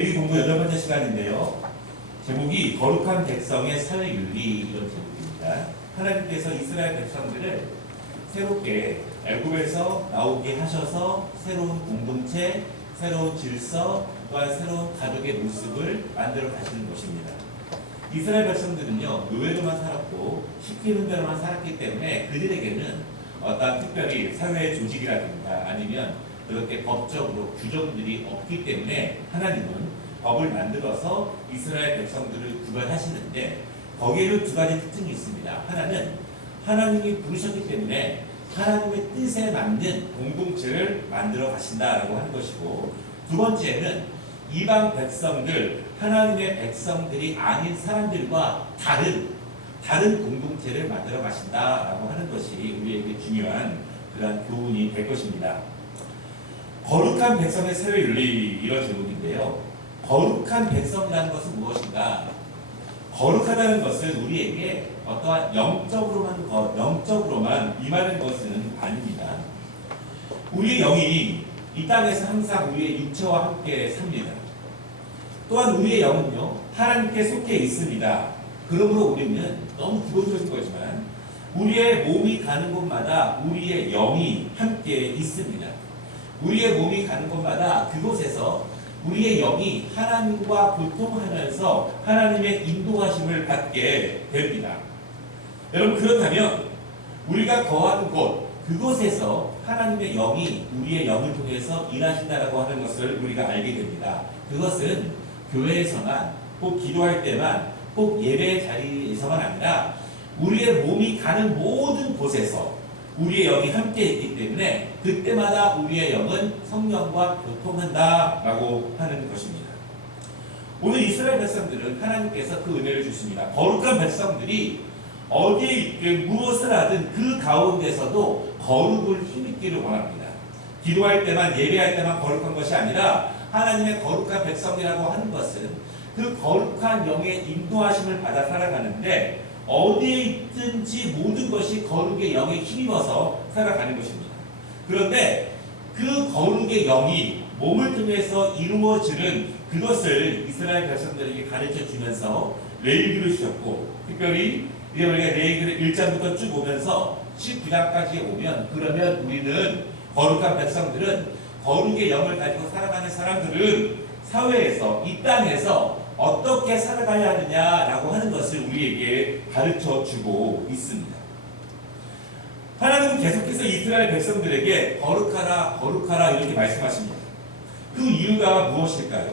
여기 공부 8번째 시간인데요. 제목이 거룩한 백성의 사회윤리 이런 제목입니다. 하나님께서 이스라엘 백성들을 새롭게 애굽에서 나오게 하셔서 새로운 공동체, 새로운 질서, 또한 새로운 가족의 모습을 만들어 가시는 것입니다. 이스라엘 백성들은요, 노예로만 살았고 시키는 대로만 살았기 때문에 그들에게는 어떤 특별히 사회 조직이라든가 아니면 그렇게 법적으로 규정들이 없기 때문에 하나님은 법을 만들어서 이스라엘 백성들을 구별하시는데 거기에는 두 가지 특징이 있습니다. 하나는 하나님이 부르셨기 때문에 하나님의 뜻에 맞는 공동체를 만들어 가신다라고 하는 것이고, 두 번째는 이방 백성들, 하나님의 백성들이 아닌 사람들과 다른 공동체를 만들어 가신다라고 하는 것이 우리에게 중요한 그런 교훈이 될 것입니다. 거룩한 백성의 사회윤리 이런 제목인데요. 거룩한 백성이라는 것은 무엇인가? 거룩하다는 것은 우리에게 어떠한 영적으로만 임하는 것은 아닙니다. 우리의 영이 이 땅에서 항상 우리의 육체와 함께 삽니다. 또한 우리의 영은요, 하나님께 속해 있습니다. 그러므로 우리는 너무 기본적인 거지만 우리의 몸이 가는 곳마다 우리의 영이 함께 있습니다. 우리의 몸이 가는 곳마다 그곳에서 우리의 영이 하나님과 교통하면서 하나님의 인도하심을 받게 됩니다. 여러분, 그렇다면 우리가 거하는 곳, 그곳에서 하나님의 영이 우리의 영을 통해서 일하신다라고 하는 것을 우리가 알게 됩니다. 그것은 교회에서만, 꼭 기도할 때만, 꼭 예배 자리에서만 아니라 우리의 몸이 가는 모든 곳에서 우리의 영이 함께 있기 때문에 그때마다 우리의 영은 성령과 교통한다라고 하는 것입니다. 오늘 이스라엘 백성들은 하나님께서 그 은혜를 주십니다. 거룩한 백성들이 어디에 있든 무엇을 하든 그 가운데서도 거룩을 힘입기를 원합니다. 기도할 때만, 예배할 때만 거룩한 것이 아니라 하나님의 거룩한 백성이라고 하는 것은 그 거룩한 영의 인도하심을 받아 살아가는데 어디에 있든지 모든 것이 거룩의 영에 힘입어서 살아가는 것입니다. 그런데 그 거룩의 영이 몸을 통해서 이루어지는 그것을 이스라엘 백성들에게 가르쳐 주면서 레위기를 주셨고, 특별히 우리가 레위기를 1장부터 쭉 오면서 19장까지 오면, 그러면 우리는 거룩한 백성들은, 거룩의 영을 가지고 살아가는 사람들은 사회에서, 이 땅에서 어떻게 살아가야 하느냐라고 하는 것을 우리에게 가르쳐 주고 있습니다. 하나님은 계속해서 이스라엘 백성들에게 거룩하라, 거룩하라 이렇게 말씀하십니다. 그 이유가 무엇일까요?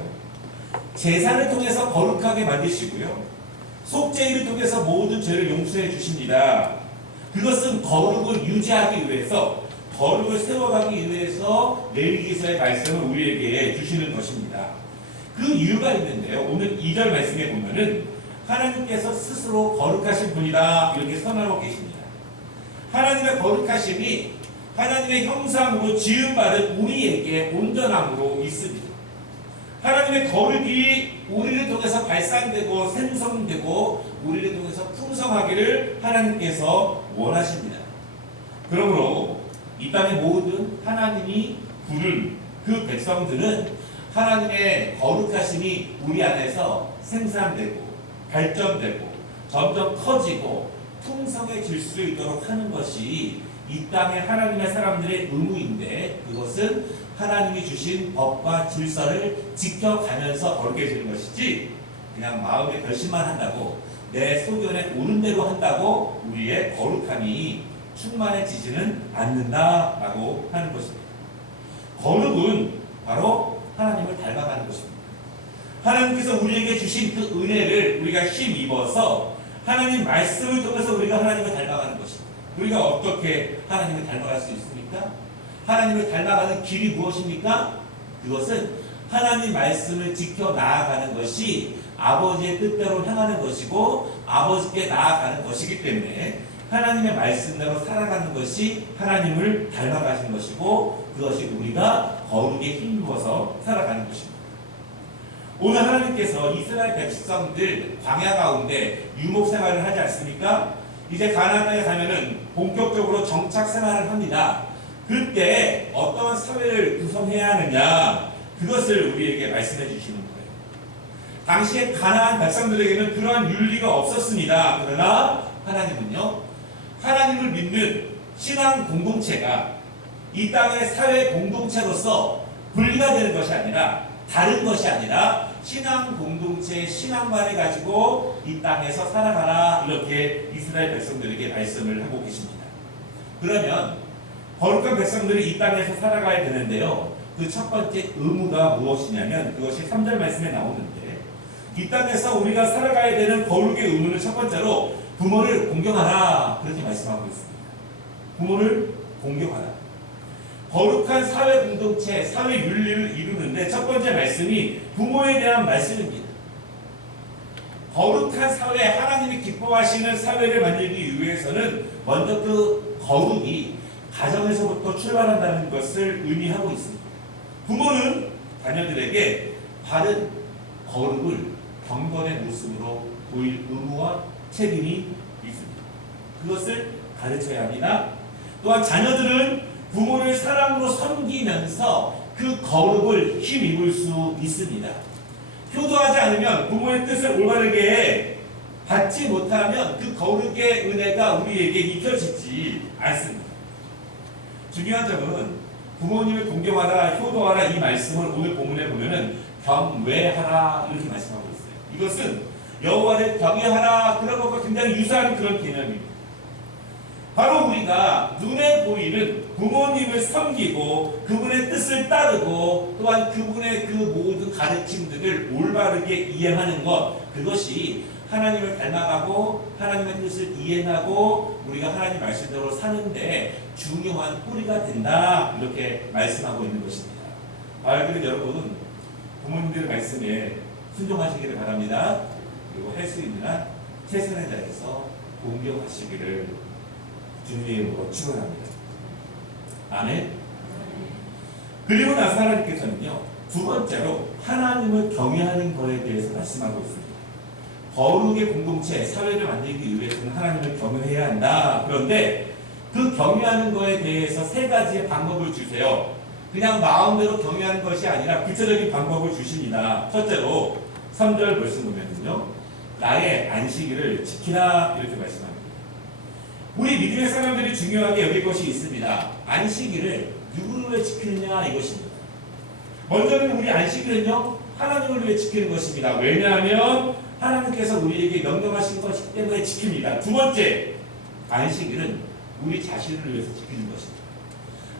제사를 통해서 거룩하게 만드시고요, 속죄일을 통해서 모든 죄를 용서해 주십니다. 그것은 거룩을 유지하기 위해서, 거룩을 세워가기 위해서 레위기서의 말씀을 우리에게 주시는 것입니다. 그 이유가 있는데요, 오늘 2절 말씀에 보면은 하나님께서 스스로 거룩하신 분이다 이렇게 선언하고 계십니다. 하나님의 거룩하심이 하나님의 형상으로 지음받은 우리에게 온전함으로 있습니다. 하나님의 거룩이 우리를 통해서 발산되고 생성되고 우리를 통해서 풍성하기를 하나님께서 원하십니다. 그러므로 이 땅의 모든 하나님이 부른 그 백성들은 하나님의 거룩하심이 우리 안에서 생산되고 발전되고 점점 커지고 풍성해질 수 있도록 하는 것이 이 땅의 하나님의 사람들의 의무인데, 그것은 하나님이 주신 법과 질서를 지켜가면서 거룩해지는 것이지 그냥 마음의 결심만 한다고, 내 소견에 오는 대로 한다고 우리의 거룩함이 충만해지지는 않는다라고 하는 것입니다. 거룩은 바로 하나님을 닮아가는 것입니다. 하나님께서 우리에게 주신 그 은혜를 우리가 힘입어서 하나님 말씀을 통해서 우리가 하나님을 닮아가는 것입니다. 우리가 어떻게 하나님을 닮아갈 수 있습니까? 하나님을 닮아가는 길이 무엇입니까? 그것은 하나님 말씀을 지켜 나아가는 것이 아버지의 뜻대로 향하는 것이고 아버지께 나아가는 것이기 때문에 하나님의 말씀대로 살아가는 것이 하나님을 닮아가신 것이고, 그것이 우리가 거룩에 힘입어서 살아가는 것입니다. 오늘 하나님께서 이스라엘 백성들 광야 가운데 유목 생활을 하지 않습니까? 이제 가나안 땅에 가면은 본격적으로 정착 생활을 합니다. 그때 어떠한 사회를 구성해야 하느냐, 그것을 우리에게 말씀해 주시는 거예요. 당시에 가나안 백성들에게는 그러한 윤리가 없었습니다. 그러나 하나님은요, 하나님을 믿는 신앙 공동체가 이 땅의 사회 공동체로서 분리가 되는 것이 아니라, 다른 것이 아니라 신앙 공동체의 신앙관을 가지고 이 땅에서 살아가라, 이렇게 이스라엘 백성들에게 말씀을 하고 계십니다. 그러면 거룩한 백성들이 이 땅에서 살아가야 되는데요, 그 첫 번째 의무가 무엇이냐면 그것이 3절 말씀에 나오는데, 이 땅에서 우리가 살아가야 되는 거룩의 의무는 첫 번째로 부모를 공경하라, 그렇게 말씀하고 있습니다. 부모를 공경하라. 거룩한 사회 공동체, 사회 윤리를 이루는데 첫 번째 말씀이 부모에 대한 말씀입니다. 거룩한 사회, 하나님이 기뻐하시는 사회를 만들기 위해서는 먼저 그 거룩이 가정에서부터 출발한다는 것을 의미하고 있습니다. 부모는 자녀들에게 바른 거룩을 경건의 모습으로 보일 의무와 책임이 있습니다. 그것을 가르쳐야 합니다. 또한 자녀들은 부모를 사랑으로 섬기면서 그 거룩을 힘입을 수 있습니다. 효도하지 않으면, 부모의 뜻을 올바르게 받지 못하면 그 거룩의 은혜가 우리에게 입혀지지 않습니다. 중요한 점은 부모님을 공경하라, 효도하라, 이 말씀을 오늘 본문에 보면은 경외하라, 이렇게 말씀하고 있어요. 이것은 여호와를 경외하라, 그런 것과 굉장히 유사한 그런 개념입니다. 바로 우리가 눈에 보이는 부모님을 섬기고 그분의 뜻을 따르고 또한 그분의 그 모든 가르침들을 올바르게 이행하는 것, 그것이 하나님을 닮아가고 하나님의 뜻을 이행하고 우리가 하나님 말씀대로 사는데 중요한 뿌리가 된다, 이렇게 말씀하고 있는 것입니다. 그래서 여러분, 부모님들의 말씀에 순종하시기를 바랍니다. 그리고 할 수 있는 한 최선의 다해서 공경하시기를 주님의 이름으로 축원합니다. 아멘. 그리고 나서 하나님께서는요, 두 번째로 하나님을 경외하는 것에 대해서 말씀하고 있습니다. 거룩의 공동체, 사회를 만들기 위해서는 하나님을 경외해야 한다. 그런데 그 경외하는 것에 대해서 세 가지의 방법을 주세요. 그냥 마음대로 경외하는 것이 아니라 구체적인 방법을 주십니다. 첫째로 3절 말씀 보면은요, 나의 안식일을 지키라, 이렇게 말씀합니다. 우리 믿음의 사람들이 중요하게 여길 것이 있습니다. 안식일을 누구를 위해 지키느냐, 이것입니다. 먼저는 우리 안식일은요, 하나님을 위해 지키는 것입니다. 왜냐하면 하나님께서 우리에게 명령하신 것이기 때문에 지킵니다. 두 번째, 안식일은 우리 자신을 위해서 지키는 것입니다.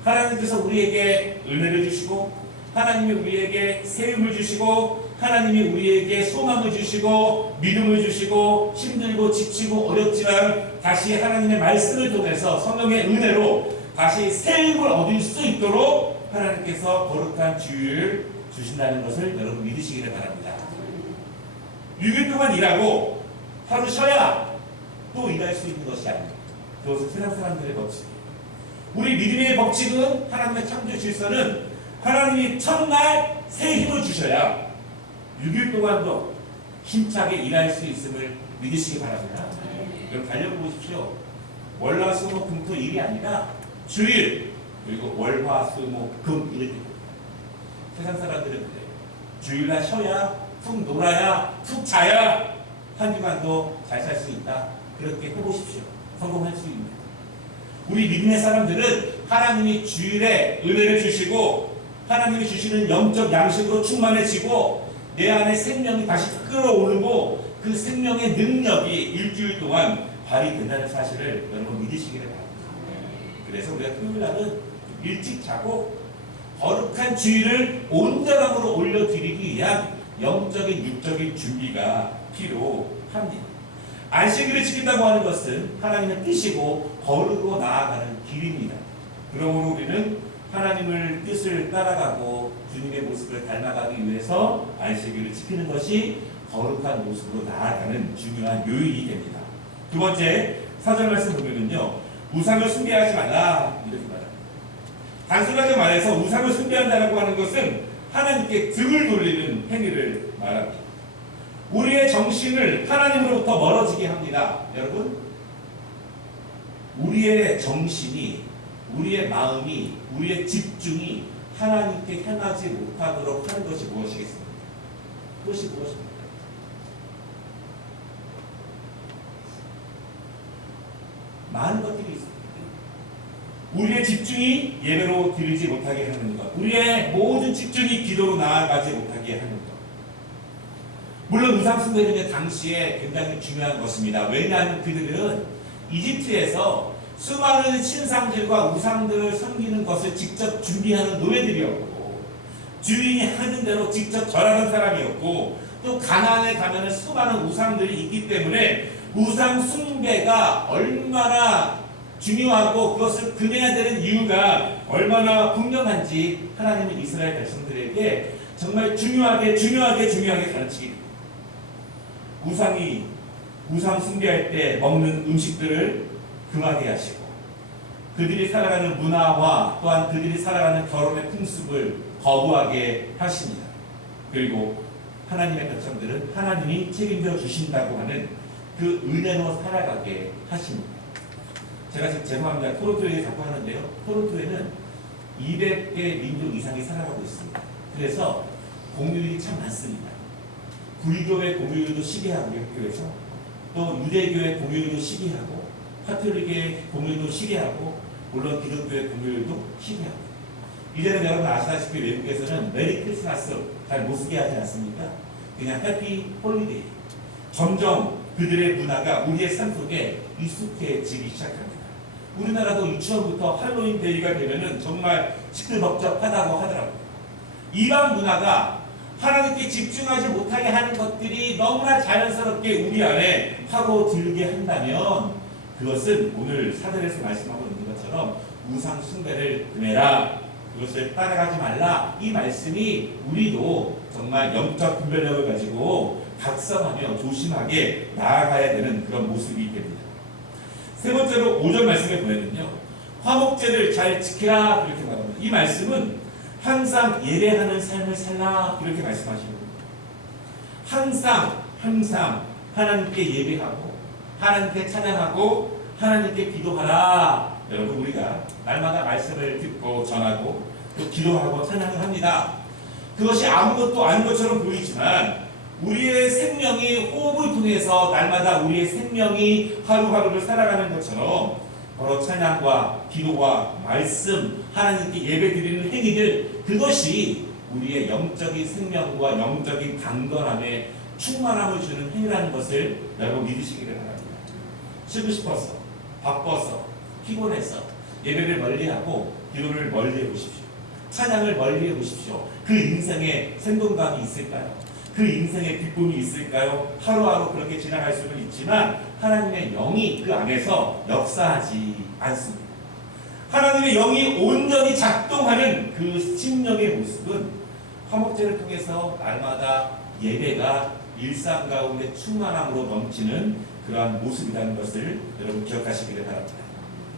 하나님께서 우리에게 은혜를 주시고, 하나님이 우리에게 세움을 주시고, 하나님이 우리에게 소망을 주시고, 믿음을 주시고, 힘들고 지치고 어렵지만 다시 하나님의 말씀을 통해서 성령의 은혜로 다시 세움을 얻을 수 있도록 하나님께서 거룩한 주일을 주신다는 것을 여러분 믿으시기를 바랍니다. 6일 동안 일하고 하루 쉬어야 또 일할 수 있는 것이 아닙니다. 그것은 세상 사람들의 법칙이에요. 우리 믿음의 법칙은, 하나님의 창조 질서는 하나님이 첫날 새 힘을 주셔야 6일 동안도 힘차게 일할 수 있음을 믿으시기 바랍니다. 여러분 달려보십시오. 월화수목금토 일이 아니라 주일, 그리고 월화수목금 이렇게. 세상 사람들은 그래요. 주일날 쉬어야, 푹 놀아야, 푹 자야 한 주간도 잘 살 수 있다. 그렇게 해보십시오. 성공할 수 있는. 우리 믿음의 사람들은 하나님이 주일에 은혜를 주시고 하나님이 주시는 영적 양식으로 충만해지고 내 안에 생명이 다시 끌어오르고 그 생명의 능력이 일주일 동안 발휘된다는 사실을 여러분 믿으시기를 바랍니다. 그래서 우리가 토요일날은 일찍 자고 거룩한 주일을 온전함으로 올려드리기 위한 영적인 육적인 준비가 필요합니다. 안식일을 지킨다고 하는 것은 하나님의 뜻이고 거룩으로 나아가는 길입니다. 그러므로 우리는 하나님을 뜻을 따라가고 주님의 모습을 닮아가기 위해서 안식일을 지키는 것이 거룩한 모습으로 나아가는 중요한 요인이 됩니다. 두 번째, 4절 말씀 보면은요, 우상을 숭배하지 말라, 이렇게 말합니다. 단순하게 말해서 우상을 숭배한다고 하는 것은 하나님께 등을 돌리는 행위를 말합니다. 우리의 정신을 하나님으로부터 멀어지게 합니다. 여러분, 우리의 정신이, 우리의 마음이, 우리의 집중이 하나님께 향하지 못하도록 하는 것이 무엇이겠습니까? 그것이 무엇입니까? 많은 것들이 있습니다. 우리의 집중이 예배로 드리지 못하게 하는 것, 우리의 모든 집중이 기도로 나아가지 못하게 하는 것. 물론 우상숭배는 당시에 굉장히 중요한 것입니다. 왜냐하면 그들은 이집트에서 수많은 신상들과 우상들을 섬기는 것을 직접 준비하는 노예들이었고, 주인이 하는 대로 직접 절하는 사람이었고, 또 가나안에 가면 수많은 우상들이 있기 때문에 우상 숭배가 얼마나 중요하고 그것을 금해야 되는 이유가 얼마나 분명한지 하나님은 이스라엘 백성들에게 정말 중요하게 가르치기. 우상 숭배할 때 먹는 음식들을 금하게 하시고, 그들이 살아가는 문화와 또한 그들이 살아가는 결혼의 풍습을 거부하게 하십니다. 그리고 하나님의 백성들은 하나님이 책임져 주신다고 하는 그 은혜로 살아가게 하십니다. 제가 지금 죄송합니다. 토론토 얘기 자꾸 하는데요. 토론토에는 200개 민족 이상이 살아가고 있습니다. 그래서 공휴일이 참 많습니다. 불교의 공휴일도 시기하고, 학교에서 또 유대교의 공휴일도 시기하고, 카톨릭의 공휴일도 시기하고, 물론 기독교의 공휴일도 시기하고. 이제는 여러분 아시다시피 외국에서는 메리 크리스마스 잘 못 쓰게 하지 않습니까? 그냥 해피 홀리데이. 점점 그들의 문화가 우리의 삶 속에 익숙해지기 시작합니다. 우리나라도 유치원부터 할로윈 데이가 되면은 정말 시끌벅적하다고 하더라고요. 이방 문화가 하나님께 집중하지 못하게 하는 것들이 너무나 자연스럽게 우리 안에 파고들게 한다면, 그것은 오늘 사절에서 말씀하고 있는 것처럼 우상 숭배를 금해라, 그것을 따라가지 말라, 이 말씀이 우리도 정말 영적 분별력을 가지고 각성하며 조심하게 나아가야 되는 그런 모습이 됩니다. 세 번째로 5절 말씀에 보면은요, 화목제를 잘 지키라 이렇게 말합니다. 이 말씀은 항상 예배하는 삶을 살라 이렇게 말씀하시는 겁니다. 항상 하나님께 예배하고, 하나님께 찬양하고, 하나님께 기도하라. 여러분, 우리가 날마다 말씀을 듣고 전하고 또 기도하고 찬양을 합니다. 그것이 아무것도 아닌 것처럼 보이지만 우리의 생명이 호흡을 통해서 날마다 우리의 생명이 하루하루를 살아가는 것처럼 바로 찬양과 기도와 말씀, 하나님께 예배드리는 행위들, 그것이 우리의 영적인 생명과 영적인 강건함에 충만함을 주는 행위라는 것을 여러분 믿으시기를 바랍니다. 쉬고 싶어서, 바빠서, 피곤해서 예배를 멀리하고 기도를 멀리해 보십시오. 찬양을 멀리해 보십시오. 그 인생에 생동감이 있을까요? 그 인생에 기쁨이 있을까요? 하루하루 그렇게 지나갈 수는 있지만 하나님의 영이 그 안에서 역사하지 않습니다. 하나님의 영이 온전히 작동하는 그 심령의 모습은 화목제를 통해서 날마다 예배가 일상 가운데 충만함으로 넘치는 그러한 모습이라는 것을 여러분 기억하시기를 바랍니다.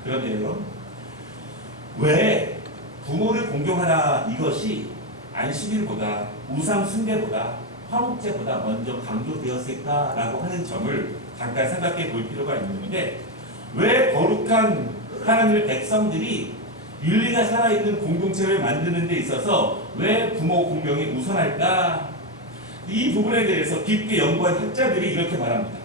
그런데 여러분, 왜 부모를 공경하라 이것이 안식일보다, 우상 숭배보다, 화목제보다 먼저 강조되었을까라고 하는 점을 잠깐 생각해 볼 필요가 있는데, 왜 거룩한 하나님의 백성들이 윤리가 살아있는 공동체를 만드는 데 있어서 왜 부모 공경이 우선할까? 이 부분에 대해서 깊게 연구한 학자들이 이렇게 말합니다.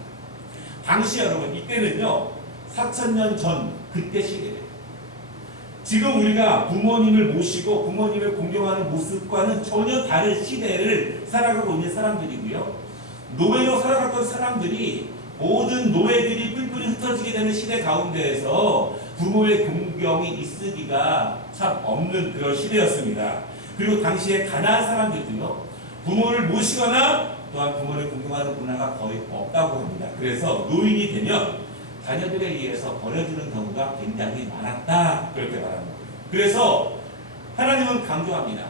당시 여러분, 이때는요 4,000년 전 그때 시대예요. 지금 우리가 부모님을 모시고 부모님을 공경하는 모습과는 전혀 다른 시대를 살아가고 있는 사람들이고요. 노예로 살아갔던 사람들이, 모든 노예들이 뿔뿔이 흩어지게 되는 시대 가운데에서 부모의 공경이 있으기가 참 없는 그런 시대였습니다. 그리고 당시에 가난한 사람들도요, 부모를 모시거나 또한 부모를 공경하는 문화가 거의 없다고 합니다. 그래서 노인이 되면 자녀들에 의해서 버려지는 경우가 굉장히 많았다, 그렇게 말합니다. 그래서 하나님은 강조합니다.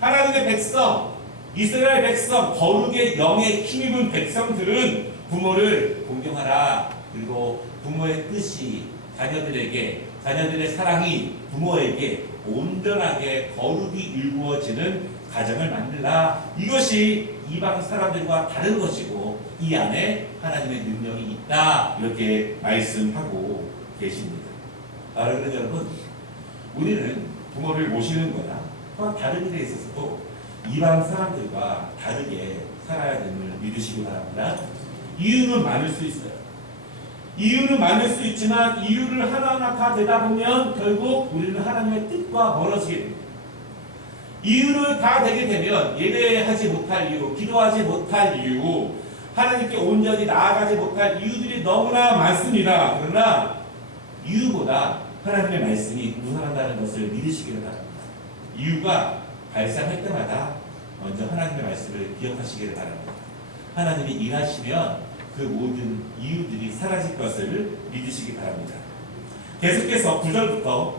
하나님의 백성, 이스라엘 백성, 거룩의 영에 힘입은 백성들은 부모를 공경하라. 그리고 부모의 뜻이 자녀들에게, 자녀들의 사랑이 부모에게 온전하게 거룩이 이루어지는 가정을 만들라. 이것이 이방 사람들과 다른 것이고 이 안에 하나님의 능력이 있다, 이렇게 말씀하고 계십니다. 그런데 여러분, 우리는 부모를 모시는 거나 또한 다른 일에 있어서도 이방 사람들과 다르게 살아야 됨을 믿으시기 바랍니다. 이유는 많을 수 있어요. 이유는 많을 수 있지만 이유를 하나하나 다 되다 보면 결국 우리는 하나님의 뜻과 멀어지게 됩니다. 이유를 다 되게 되면 예배하지 못할 이유, 기도하지 못할 이유, 하나님께 온전히 나아가지 못할 이유들이 너무나 많습니다. 그러나 이유보다 하나님의 말씀이 우선한다는 것을 믿으시기를 바랍니다. 이유가 발생할 때마다 먼저 하나님의 말씀을 기억하시기를 바랍니다. 하나님이 일하시면 그 모든 이유들이 사라질 것을 믿으시기 바랍니다. 계속해서 9절부터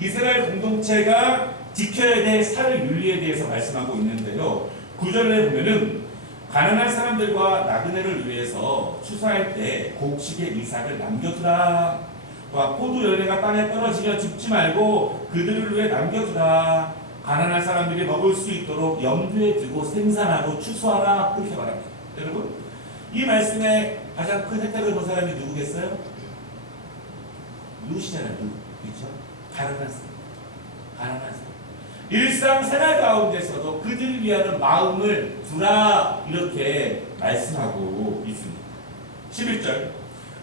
이스라엘 공동체가 지켜야 될 살 윤리에 대해서 말씀하고 있는데요. 9절에 보면은 가난한 사람들과 나그네를 위해서 추수할 때 곡식의 이삭을 남겨두라. 포도 열매가 땅에 떨어지면 줍지 말고 그들을 위해 남겨두라. 가난한 사람들이 먹을 수 있도록 염두에 두고 생산하고 추수하라. 그렇게 말합니다. 여러분, 이 말씀에 가장 큰 혜택을 본 사람이 누구겠어요? 누구시잖아요. 누구? 그렇죠? 가난한 사람. 가난한 사람. 일상생활 가운데서도 그들을 위하는 마음을 두라. 이렇게 말씀하고 있습니다. 11절.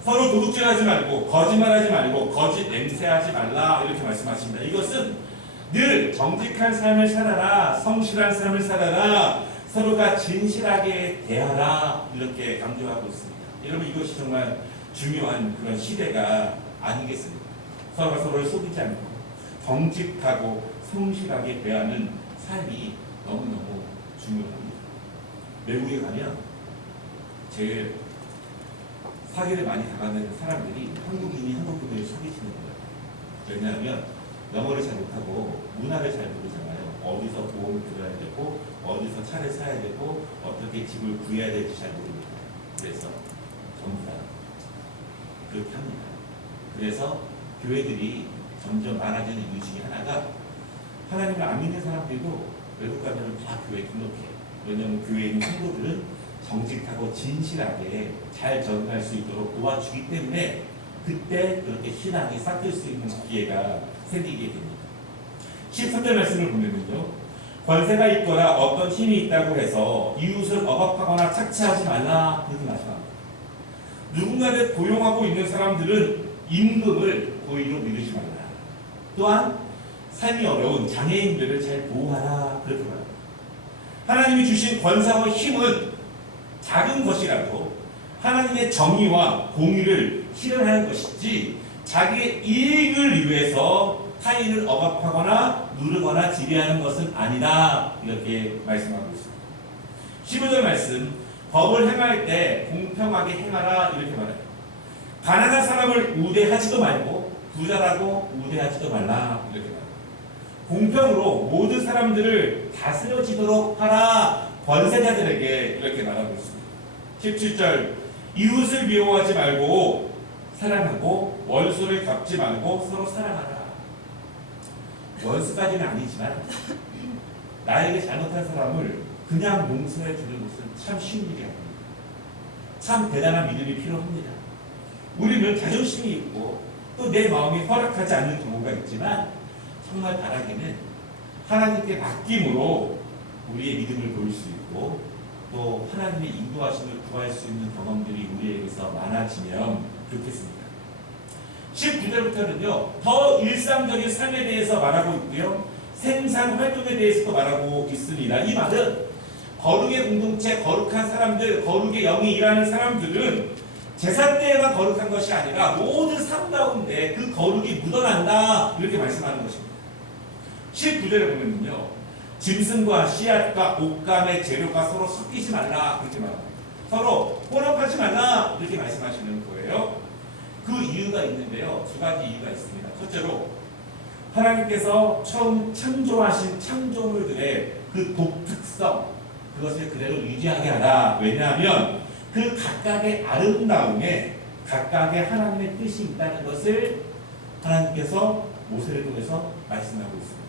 서로 도둑질하지 말고 거짓말하지 말고 거짓 맹세하지 말라. 이렇게 말씀하십니다. 이것은 늘 정직한 삶을 살아라. 성실한 삶을 살아라. 서로가 진실하게 대하라. 이렇게 강조하고 있습니다. 여러분, 이것이 정말 중요한 그런 시대가 아니겠습니까? 서로가 서로를 속이지 않고 정직하고 성실하게 대하는 삶이 너무너무 중요합니다. 외국에 가면 제일 사기를 많이 당하는 사람들이 한국인이 한국인을 사기치는 거예요. 왜냐하면 영어를 잘 못하고 문화를 잘 모르잖아요. 어디서 보험을 들어야 되고 어디서 차를 사야 되고 어떻게 집을 구해야 될지 잘 모릅니다. 그래서 전부 다 그렇게 합니다. 그래서 교회들이 점점 많아지는 이유 중에 하나가 하나님을 안 믿는 사람들도 외국 가면 다 교회 등록해요. 왜냐하면 교회에 있는 성도들은 정직하고 진실하게 잘 적응할 수 있도록 도와주기 때문에 그때 그렇게 신앙이 싹틀 수 있는 기회가 생기게 됩니다. 13절 말씀을 보면요. 권세가 있거나 어떤 힘이 있다고 해서 이웃을 억압하거나 착취하지 말라. 그렇게 말씀합니다. 누군가를 고용하고 있는 사람들은 임금을 고의로 미루지 말라. 또한 삶이 어려운 장애인들을 잘 보호하라. 그렇게 말합니다. 하나님이 주신 권세와 힘은 작은 것이라도 하나님의 정의와 공의를 실현하는 것이지 자기의 이익을 위해서 타인을 억압하거나 누르거나 지배하는 것은 아니다. 이렇게 말씀하고 있습니다. 15절 말씀, 법을 행할 때 공평하게 행하라. 이렇게 말해요. 가난한 사람을 우대하지도 말고 부자라고 우대하지도 말라. 이렇게 말해요. 공평으로 모든 사람들을 다스려지도록 하라. 권세자들에게 이렇게 말하고 있습니다. 17절, 이웃을 미워하지 말고 사랑하고 원수를 갚지 말고 서로 사랑하라. 원수까지는 아니지만 나에게 잘못한 사람을 그냥 용서해 주는 것은 참 쉬운 일이 아닙니다. 참 대단한 믿음이 필요합니다. 우리는 자존심이 있고 또 내 마음이 허락하지 않는 경우가 있지만 정말 바라기는 하나님께 맡김으로 우리의 믿음을 보일 수 있고 또 하나님의 인도하심을 구할 수 있는 경험들이 우리에게서 많아지면 좋겠습니다. 19절부터는요, 더 일상적인 삶에 대해서 말하고 있고요, 생산 활동에 대해서도 말하고 있습니다. 이 말은 거룩의 공동체, 거룩한 사람들, 거룩의 영이 일하는 사람들은 제사 때에만 거룩한 것이 아니라 모든 삶 가운데 그 거룩이 묻어난다. 이렇게 말씀하는 것입니다. 19절에 보면요, 짐승과 씨앗과 옷감의 재료가 서로 섞이지 말라. 그렇게 말합니다. 서로 혼합하지 말라. 이렇게 말씀하시는 거예요. 그 이유가 있는데요. 두 가지 이유가 있습니다. 첫째로 하나님께서 처음 창조하신 창조물들의 그 독특성, 그것을 그대로 유지하게 하라. 왜냐하면 그 각각의 아름다움에 각각의 하나님의 뜻이 있다는 것을 하나님께서 모세를 통해서 말씀하고 있습니다.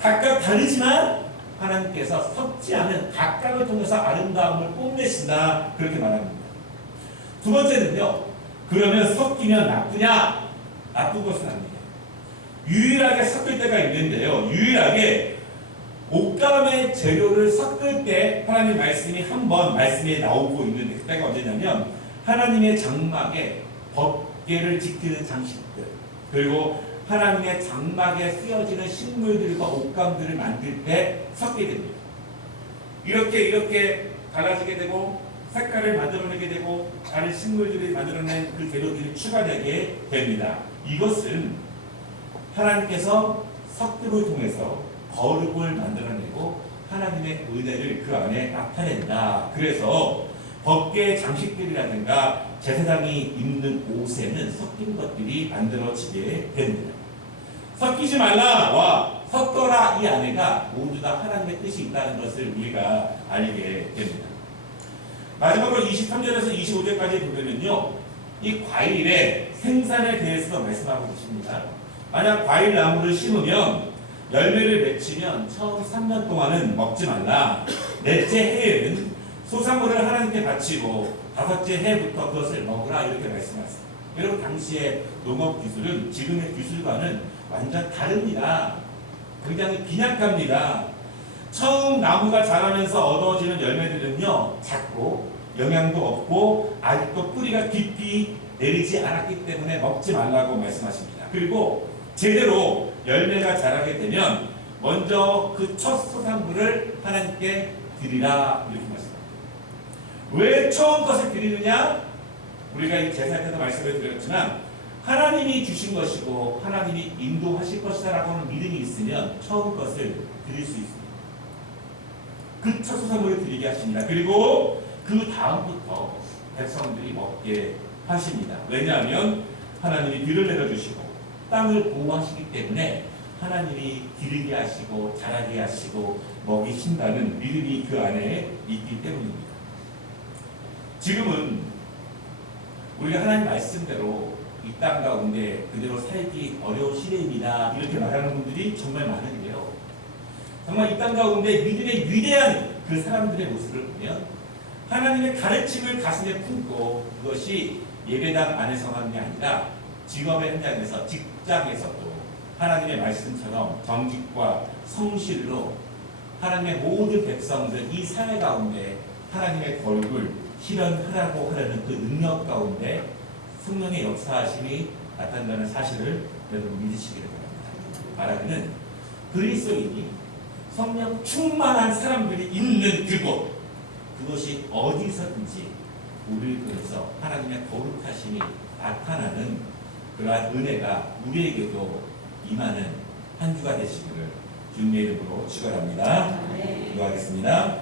각각 다르지만 하나님께서 섞지 않은 각각을 통해서 아름다움을 뽐내신다. 그렇게 말합니다. 두 번째는요, 그러면 섞이면 나쁘냐? 나쁜 것은 아닙니다. 유일하게 섞을 때가 있는데요. 유일하게 옷감의 재료를 섞을 때 하나님 말씀이 한 번 말씀에 나오고 있는데 그때가 언제냐면 하나님의 장막에 법궤를 지키는 장식들, 그리고 하나님의 장막에 쓰여지는 식물들과 옷감들을 만들 때 섞게 됩니다. 이렇게 갈라지게 되고 색깔을 만들어내게 되고 다른 식물들이 만들어낸 그 재료들이 추가되게 됩니다. 이것은 하나님께서 섞음을 통해서 거룩을 만들어내고 하나님의 은혜를 그 안에 나타낸다. 그래서 법궤의 장식들이라든가 제사장이 입는 옷에는 섞인 것들이 만들어지게 됩니다. 섞이지 말라와 섞어라 이 안에가 모두 다 하나님의 뜻이 있다는 것을 우리가 알게 됩니다. 마지막으로 23절에서 25절까지 보면은요, 이 과일의 생산에 대해서 말씀하고 계십니다. 만약 과일 나무를 심으면 열매를 맺히면 처음 3년 동안은 먹지 말라. 넷째 해에는 소산물을 하나님께 바치고 다섯째 해부터 그것을 먹으라 이렇게 말씀하셨습니다. 여러분 당시의 농업 기술은 지금의 기술과는 완전 다릅니다. 굉장히 빈약합니다. 처음 나무가 자라면서 얻어지는 열매들은요 작고 영양도 없고 아직도 뿌리가 깊이 내리지 않았기 때문에 먹지 말라고 말씀하십니다. 그리고 제대로 열매가 자라게 되면 먼저 그 첫 소산물을 하나님께 드리라 이렇게 말씀합니다. 왜 처음 것을 드리느냐? 우리가 이 제사 때도 말씀을 드렸지만 하나님이 주신 것이고 하나님이 인도하실 것이다라고 하는 믿음이 있으면 처음 것을 드릴 수 있습니다. 그 첫 소산물을 드리게 하십니다. 그리고 그 다음부터 백성들이 먹게 하십니다. 왜냐하면 하나님이 비를 내려주시고 땅을 보호하시기 때문에 하나님이 기르게 하시고 자라게 하시고 먹이신다는 믿음이 그 안에 있기 때문입니다. 지금은 우리가 하나님 말씀대로 이 땅 가운데 그대로 살기 어려운 시대입니다. 이렇게 말하는 분들이 정말 많은데요. 정말 이 땅 가운데 믿음의 위대한 그 사람들의 모습을 보면 하나님의 가르침을 가슴에 품고 그것이 예배당 안에서만이 아니라 직업의 현장에서 직장에서도 하나님의 말씀처럼 정직과 성실로 하나님의 모든 백성들 이 사회 가운데 하나님의 거룩을 실현하라고 하려는 그 능력 가운데 성령의 역사하심이 나타난다는 사실을 여러분 믿으시기를 바랍니다. 말하기는 그리스도인이 성령 충만한 사람들이 있는 그곳, 그것이 어디서든지 우리를 통해서 하나님의 거룩하심이 나타나는 그러한 은혜가 우리에게도 임하는 한 주가 되시기를 주님의 이름으로 축원합니다. 기도하겠습니다.